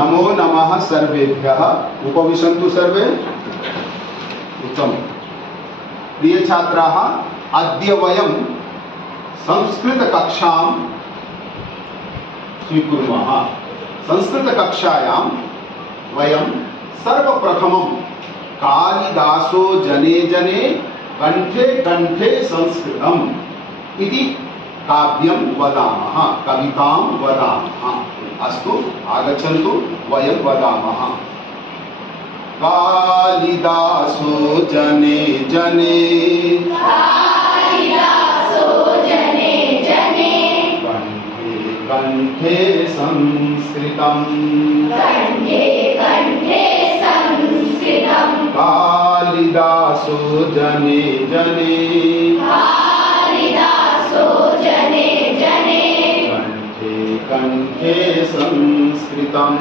नमो नमः सर्वेभ्यः। उपविशन्तु सर्वे। उत्तम। प्रिय छात्राः, अद्य वयं संस्कृतकक्षां स्वीकुर्मः। संस्कृतकक्षायां वयं सर्वप्रथमं कालिदासो जने जने कंठे कंठे संस्कृतम् इति काव्यं वदामः, कवितां वदामः। अस्तु, आगच्छन्तु, वयं वदामः। कालिदासो जने जने, कालिदासो जने जने, कंठे कंठे संस्कृतम्, कंठे कंठे संस्कृतम्। कालिदासो जने जने, कालिदासो जने जने, कंठे कंठे संस्कृतम्,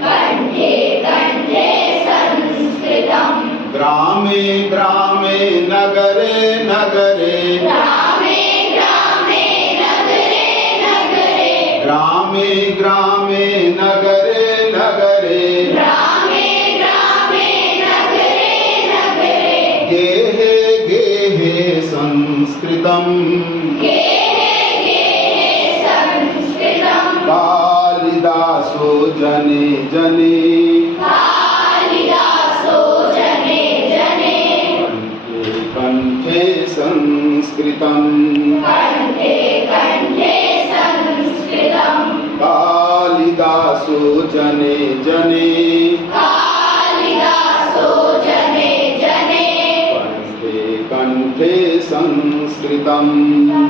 कंठे कंठे संस्कृतम्। ग्रामे ग्रामे नगरे नगरे, ग्रामे ग्रामे नगरे नगरे, ग्रामे ग्रामे नगरे नगरे, ग्रामे ग्रामे नगरे नगरे, गेहे गेहे संस्कृतम्, गेहे गेहे संस्कृतम्। कालिदासो जने जने, कालिदासो जने जने, कंठे कंठे संस्कृतम्, कंठे कंठे संस्कृतम्। कालिदासो जने जने, कालिदासो जने जने, कंठे कंठे संस्कृतम्,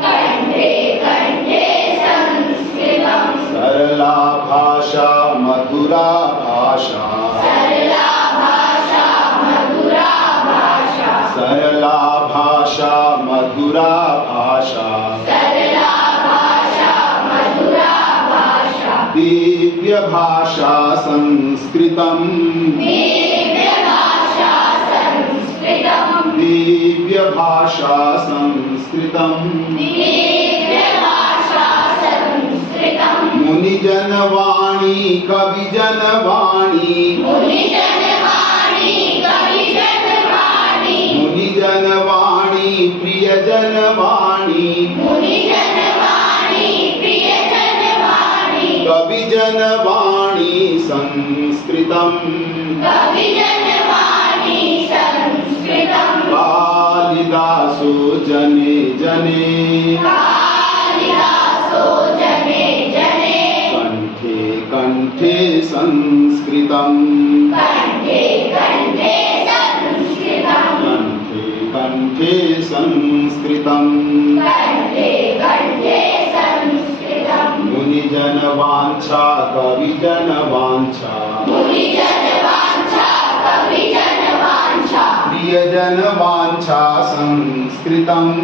कंठे कंठे संस्कृतम्। सरला भाषा मधुरा भाषा, सरला भाषा मधुरा भाषा, सरला भाषा मधुरा भाषा, सरला भाषा मधुरा भाषा। दिव्य भाषा संस्कृतम्, दिव्य भाषा संस्कृतम्, दिव्य भाषा संस्कृतम्, दिव्य भाषा संस्कृतम्। मुनिजनवाणी कविजनवाणी, मुनिजनवाणी कविजनवाणी, मुनिजनवाणी प्रियजनवाणी, मुनिजनवाणी प्रियजनवाणी, कविजनवाणी संस्कृतम्, कविजनवाणी संस्कृतम्। कालिदासो जने जने, कालिदासो जने जने, कंठे कंठे संस्कृतम्, कंठे कंठे संस्कृतम्, कंठे कंठे संस्कृतम्, कंठे कंठे संस्कृतम्। मुनिजनवाञ्छा कविजनवाञ्छा, मुनिजनवाञ्छा कविजनवाञ्छा, प्रियजनवाञ्छा संस्कृतम्,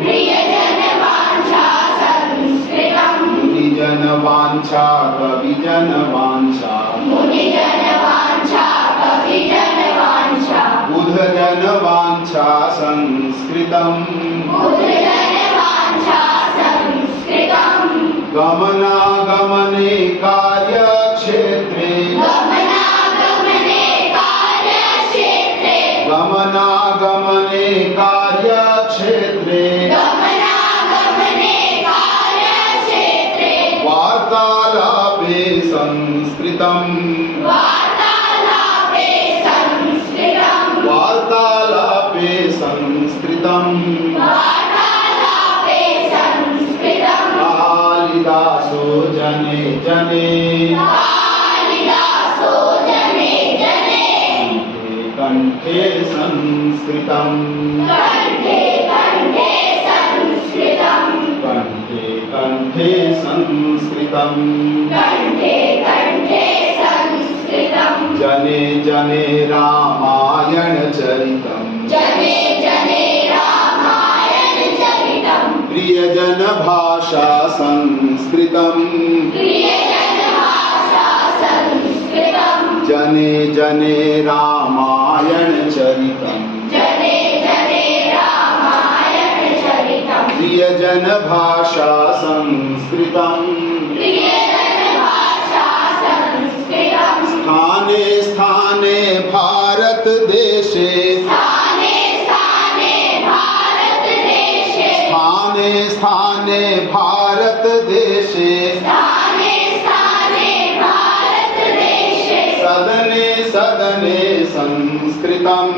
प्रियजनवाञ्छा संस्कृतम्। मुनिजनवाञ्छा कविजनवाञ्छा, मुनिजनवाञ्छा कविजनवाञ्छा, बुधजनवाञ्छा संस्कृतम्, बुधजनवाञ्छा संस्कृतम्। गमनागमने कार्यक्षेत्रे, गमनागमने कार्यक्षेत्रे, गमनागमने कार्यक्षेत्रे, गमनागमने कार्यक्षेत्रे, वार्तालापे संस्कृतम्, वार्तालापे संस्कृतम्, वार्तालापे संस्कृतम्, वार्तालापे संस्कृतम्। कालिदासो जने जने, कालिदासो जने जने, कंठे संस्कृतम्, कंठे कंठे संस्कृतम्, कंठे कंठे संस्कृतम्, कंठे कंठे संस्कृतम्। जने जने रामायण चरितम्, जने जने रामायण चरितम्, प्रियजन भाषा संस्कृतम्, प्रियजन भाषा संस्कृतम्। जने जने रामायण चरितम्, जने जने रामायण चरितम्, प्रियजन भाषा संस्कृतम्, प्रियजन भाषा संस्कृतम्। भारतदेशे स्थाने स्थाने भारतदेशे सदने सदने संस्कृतम्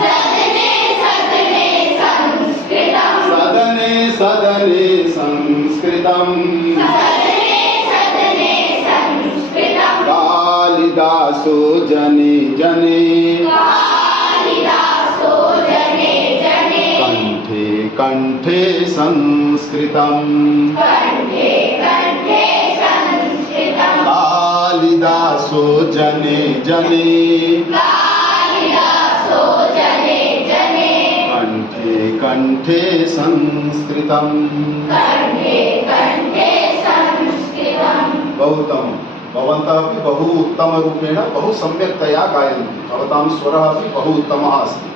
सदने सदने संस्कृतम् सदने सदने संस्कृतम् सदने सदने संस्कृतम् कालिदासो जने जने कालिदासो जने जने कंठे कंठे संस्कृतम् कंठे कंठे संस्कृतम् कालिदासो जने जने कालिदासो जने जने कंठे कंठे संस्कृतम् कंठे कंठे संस्कृतम् बहुतम भवन्तः अपि बहु उत्तमरूपेण बहु सम्यक्तया गायन्ति भवतां स्वरः अपि बहु उत्तमः अस्ति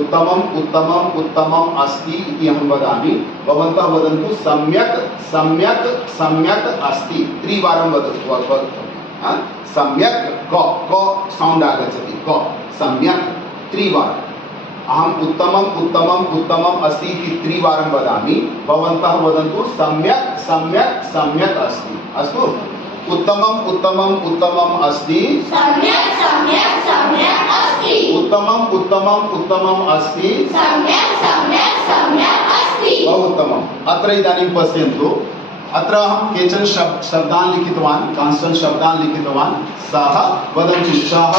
उत्तमम् उत्तमम् उत्तमम् अस्ति इति अहं वदामि भवन्तः वदन्तु सम्यक् सम्यक् सम्यक् अस्ति त्रिवारं वदतु सम्यक् क सौण्ड् आगच्छति क सम्यक् त्रिवारम् अहम् उत्तमम् उत्तमम् उत्तमम् अस्ति इति त्रिवारं वदामि भवन्तः वदन्तु सम्यक् सम्यक् सम्यक् अस्ति अस्तु उत्तमम् उत्तमम् उत्तमम् अस्ति सम्यक् सम्यक् सम्यक् अस्ति उत्तमम् उत्तमम् उत्तमम् अस्ति सम्यक् सम्यक् सम्यक् अस्ति बहु उत्तमम् अत्र इदानीं पश्यन्तु अत्र अहं केचन शब्दान् लिखितवान् कांश्चन शब्दान् लिखितवान् सः वदन्तु सः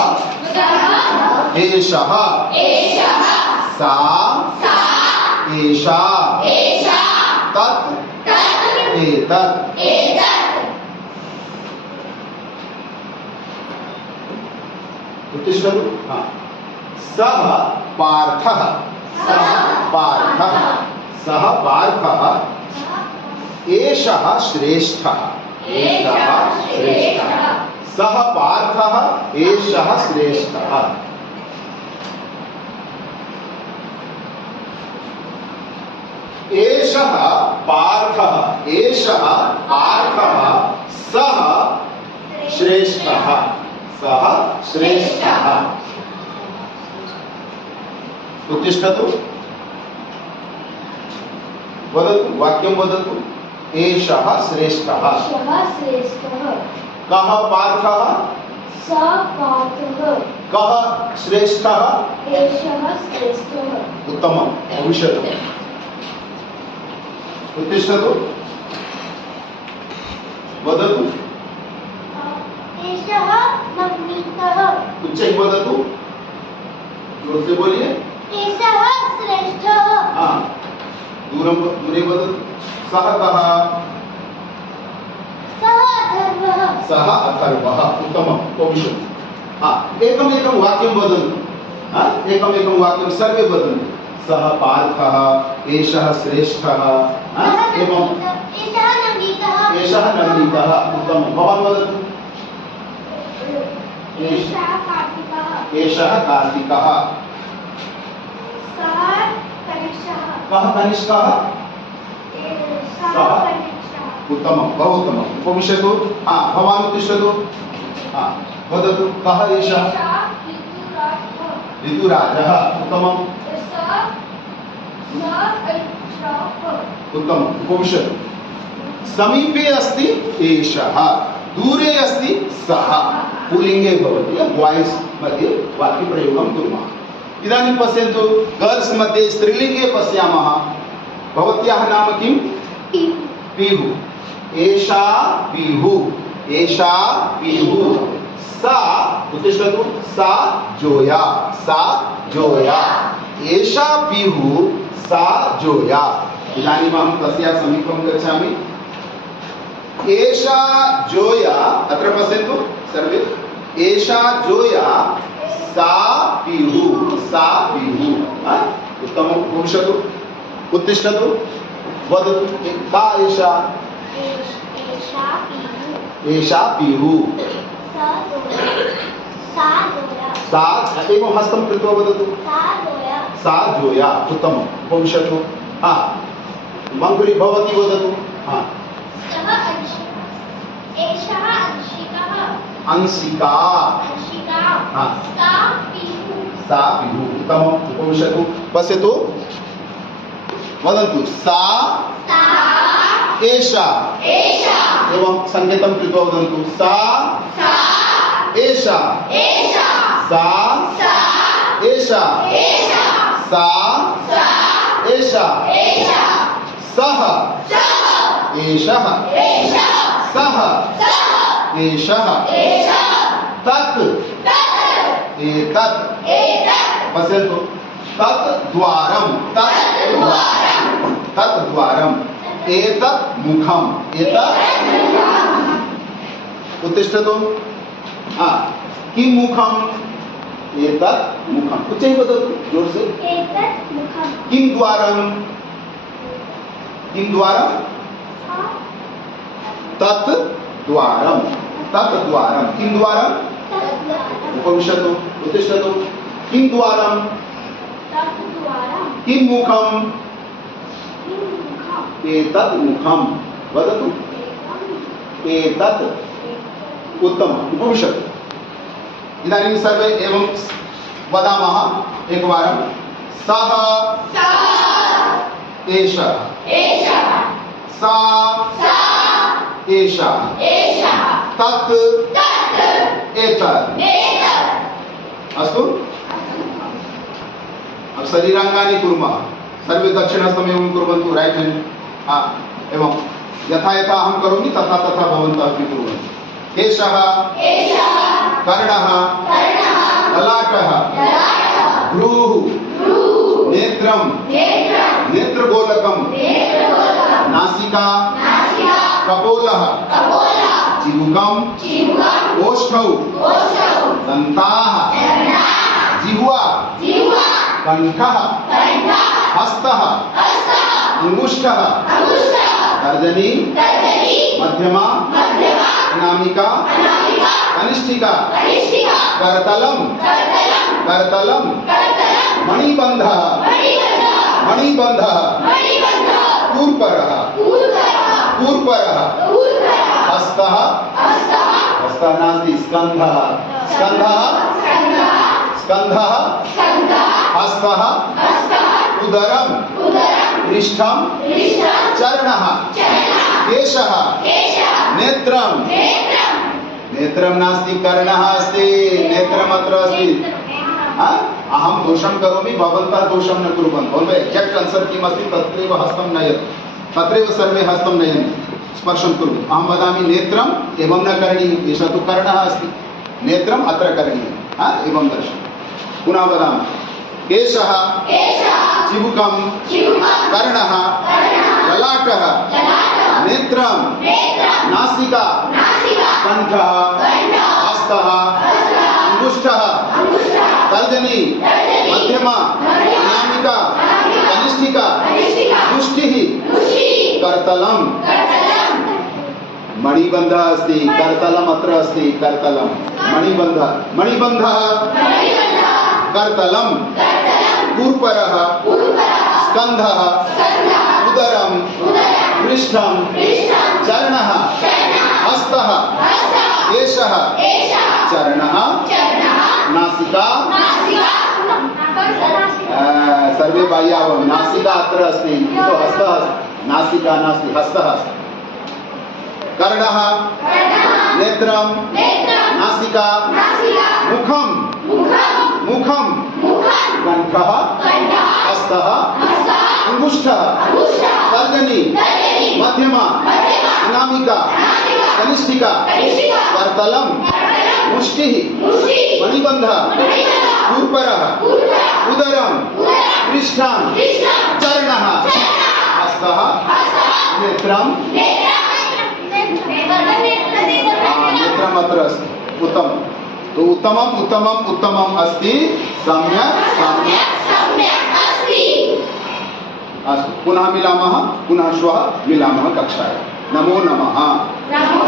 सः एषः एषः सा सा एषा एषा तत् तत् एतत् एतत् उत्तिष्ठतु सः पार्थः सः पार्थः सः पार्थः एषः श्रेष्ठः एषः श्रेष्ठः सः पार्थः एषः श्रेष्ठः एषः पार्थः एषः पार्थः सः श्रेष्ठः सः श्रेष्ठः उत्तिष्ठतु वदतु वाक्यं वदतु एषः श्रेष्ठः एषः श्रेष्ठः कः पार्थः स पार्थः कः श्रेष्ठः एषः श्रेष्ठः उत्तमम् उपविशतु उत्तिष्ठतु वदतु एषः नवनीतः उच्चैः वदतु जोर से बोलिए एषः श्रेष्ठः हाँ दूरे वदतु सः कः सः अथर्वः सः अथर्वः उत्तमम् उपविशतु हाँ एकमेकं वाक्यं वदन्तु हाँ एकमेकं वाक्यं सर्वे वदन्तु सः पार्थः एषः श्रेष्ठः हाँ एवं एषः नवनीतः एषः नवनीतः उत्तमं भवान् वदतु एषः कार्तिकः एषः कार्तिकः सः कनिष्ठः कः कनिष्ठः सः कनिष्ठः उत्तमं बहु उत्तमम् उपविशतु हाँ भवान् उत्तिष्ठतु हाँ वदतु कः एषः ऋतुराजः उत्तमं उत्तमम् उपविशतु समीपे अस्ति एषः दूरे अस्ति सः पुल्लिङ्गे भवति बाय्स् मध्ये वाक्यप्रयोगं कुर्मः इदानीं पश्यन्तु गर्ल्स् मध्ये स्त्रीलिङ्गे पश्यामः भवत्याः नाम किं पीहु एषा पीहु एषा पीहु सा उत्तिष्ठतु सा जोया एषा पीहु सा जोया इदानीं अहं तस्याः समीपं गच्छामि एषा जोया अत्र पश्यन्तु सर्वे एषा जोया सा पीहु उत्तमम् उपविशतु उत्तिष्ठतु वदतु का एषा एषा पीहु एषा पीहु सा जोया सा एवं हस्तं कृत्वा वदतु सा जोया सा जोया उत्तमम् उपविशतु हा मङ्गुरी भवती वदतु हा सः अंशिकः एषः अंशिकः अंशिका अंशिका हा सा पीहु सा पीहु उत्तमम् उपविशतु पश्यतु वदन्तु सा सा एषा एषा एवं संकेतं कृत्वा वदन्तु सा सा एषा एषा सा सा एषा एषा सा सा एषा एषा सः सः एषः एषः सः सः एषः एषः तत् तत् एतत् एतत् पश्यन्तु तत् द्वारं तत् द्वारम् एतत् मुखम् एतत् उत्तिष्ठतु किं मुखम् एतत् मुखम् उच्चैः वदतु जोर से एतत् मुखम् किं द्वारं तत् द्वारं किं द्वारं तद्द्वारम् उपविशतु उत्तिष्ठतु किं द्वारं तद्द्वारम् किं मुखम् किं मुखम् एतत् मुखं वदतु एतत् उत्तमम् उपविशतु इदानीं सर्वे एवं वदामः एकवारं सः सः एषः एषः सा सा एषा एषः तत् तत् एतत् एतत् अस्तु अब शरीराङ्गानि कुर्मः सर्वे दक्षिणहस्तमेवं कुर्वन्तु राइट हैंड एवं यथा यथा अहं करोमि तथा तथा भवन्तः अपि कुर्वन्तु केशः एषः कर्णः कर्णः ललाटः ललाटः भ्रूः भ्रूः नेत्रं नेत्रं नेत्रगोलकं नेत्रगोलकं नासिका नासिका कपोलः कपोलः चिबुकं चिबुकम् ओष्ठौ ओष्ठौ दन्ताः दन्ताः जिह्वा जिह्वा कण्ठः कण्ठः हस्तः हस्तः अंगुष्ठः अंगुष्ठः तर्जनी तर्जनी मध्यमा मध्यमा अनामिका अनामिका कनिष्ठिका कनिष्ठिका करतलम करतलम करतलम करतलम मणिबन्धः मणिबन्धः मणिबन्धः मणिबन्धः कूर्परः कूर्परः कूर्परः कूर्परः हस्तः हस्तः हस्तः नास्ति स्कन्धः स्कन्धः स्कन्धः स्कन्धः स्कन्धः हस्तः हस्तः उदरम् उदरं पृष्ठं पृष्ठं चरणः चरणः केशः केशः नेत्रं नेत्रं नेत्रं नास्ति कर्णः अस्ति नेत्रमत्र अस्ति अहं दोषं करोमि भवन्तः दोषं न कुर्वन्तु भवन्तः एक्साक्ट् आन्सर् किम् अस्ति तत्रैव हस्तं नयतु तत्रैव सर्वे हस्तं नयन्ति स्पर्शं कुर्वन्तु अहं वदामि नेत्रम् एवं न करणीयम् एषः तु कर्णः अस्ति नेत्रम् अत्र करणीयम् एवं दर्शनं पुनः वदामि केशः केशः चिबुकं चिबुकं कर्णः कर्णः ललाटः ललाटः नेत्रं नेत्रं नासिका नासिका कण्ठः कण्ठः हस्तः हस्तः अंगुष्ठः अंगुष्ठः तर्जनी तर्जनी मध्यमा मध्यमा अनामिका अनामिका कनिष्ठिका कनिष्ठिका मुष्टिः मुष्टिः करतलम् करतलम् मणिबन्धः अस्ति करतलम् अत्र अस्ति करतलं मणिबन्धः मणिबन्धः मणिबन्धः करतलं करतलम् कूर्परः कूर्परः स्कन्धः स्कन्धः उदरं उदरं पृष्ठं पृष्ठं चरणः चरणः हस्तः हस्तः केशः एषः चरणः चरणः नासिका नासिका सर्वे बाह्यावं नासिका अत्र अस्ति किन्तु हस्तः अस्ति नासिका नास्ति हस्तः अस्ति कर्णः कर्णः नेत्रं नेत्रं नासिका नासिका मुखं मुखं मुखं मुखं कण्ठः कण्ठः हस्तः हस्तः अंगुष्ठः अंगुष्ठः तर्जनी तर्जनी मध्यमा मध्यमा अनामिका अनामिका कनिष्ठिका कनिष्ठिका करतलं करतलं मुष्टिः मुष्टिः मणिबन्धः मणिबन्धः कूर्परः कूर्परः उदरं उदरं पृष्ठं पृष्ठं चरणः चरणः हस्तः हस्तः नेत्रं नेत्रम् अत्र अस्ति उत्तमं तो उत्तमम् उत्तमम् उत्तमम् अस्ति सम्यक् सम्यक् सम्यक् अस्ति अस्तु पुनः मिलामः पुनः श्वः मिलामः कक्षायां नमो नमः नमो